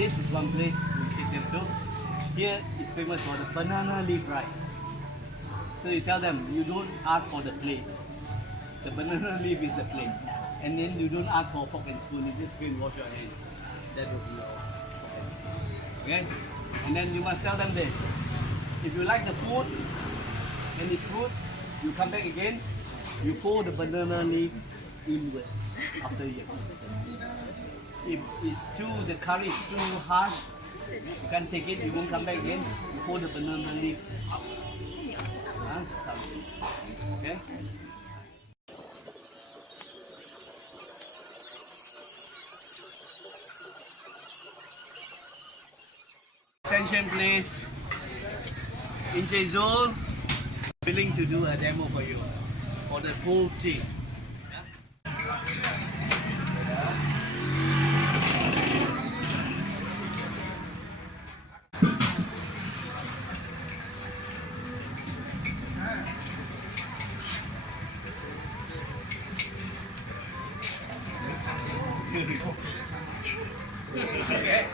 this is one place we take them to. Here is famous for the banana leaf rice. So you tell them you don't ask for the plate. The banana leaf is the plate. And then you don't ask for fork and spoon, you just go and wash your hands. That will be your fork and spoon. Okay? And then you must tell them this. If you like the food and it's good, you come back again, you pour the banana leaf inwards after you If it's the curry is too harsh, you can't take it, you won't come back again, you pour the banana leaf out. Okay? Attention please. In Zol, willing to do a demo for you for the whole team. Okay.